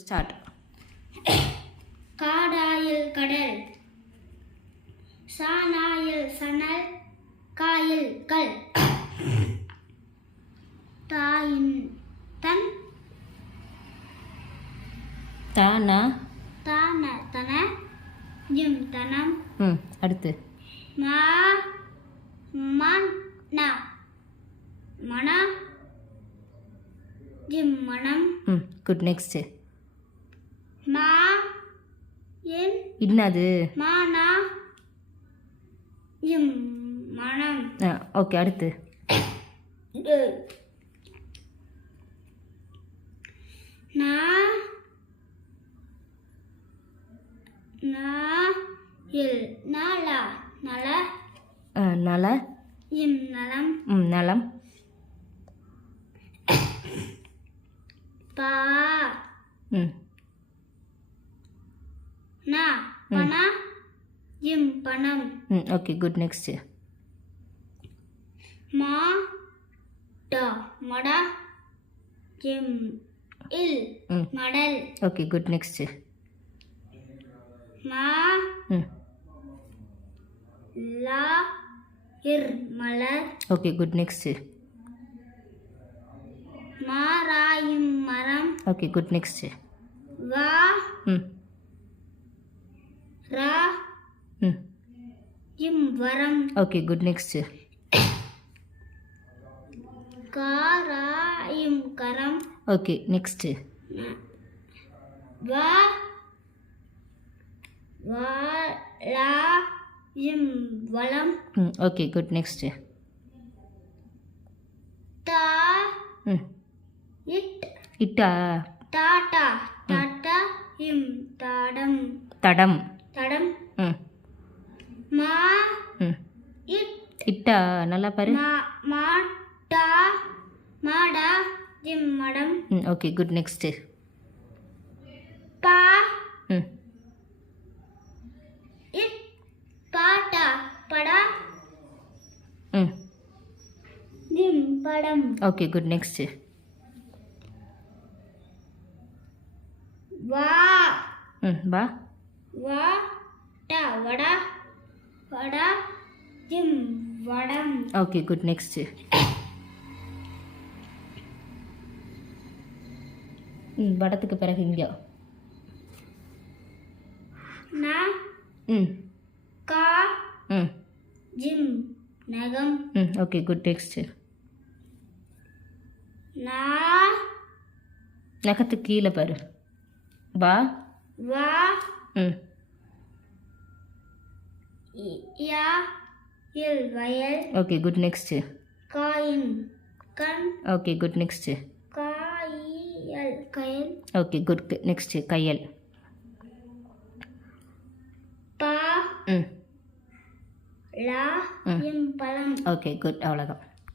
Start. காடாயில் கடல், சானாயில் சணல், coil கல், தாயின் தன் தானா தான தன ஜிம் தனம் அடுத்து மா மன மன ஜிம் மனம் குட் நெக்ஸ்ட் மா என் என்னது மானா ஜிம் மனம் ஓகே அடுத்து நா நா இல் நல நல நல இம் நலம் நலம் பா நா பண இம் பணம் ஓகே குட் நெக்ஸ்ட் மா ட மட இம் இல் மடல் ஓகே குட் நெக்ஸ்ட் மா லா இர் மலர் ஓகே குட் நெக்ஸ்ட் மாராயும் மரம் ஓகே குட் நெக்ஸ்ட் வா ரா இம் வரம் ஓகே குட் நெக்ஸ்ட் காராயும் கரம் ஓகே நெக்ஸ்ட் வா வாலா இம் வளம் ஓகே குட் நெக்ஸ்ட் தா இட் இட்டா டாடா டாடா இம் தாடம் தடம் தடம் மா இட் இட்டா நல்லா பாரு மாடா மாடா ஜிம் மடம் ஓகே குட் நெக்ஸ்ட் பா இட் பாட்டா படா ஜிம் படம் ஓகே குட் நெக்ஸ்ட் வா வா வா டா வடா வடா ஜிம் வடம் ஓகே குட் நெக்ஸ்ட் வடத்துக்கு பிறகு இங்கே நா கா ஜிம் நகம் ஓகே குட் நெக்ஸ்ட் நா நகத்துக்கு கீழே பாரு வா வா யா இல் வயல் ஓகே குட் நெக்ஸ்ட் காயின் கண் ஓகே குட் நெக்ஸ்ட் காயல் கயல் ஓகே குட் நெக்ஸ்ட் கையல் பா லா இம் பழம் ஓகே குட் அவ்வளோதான்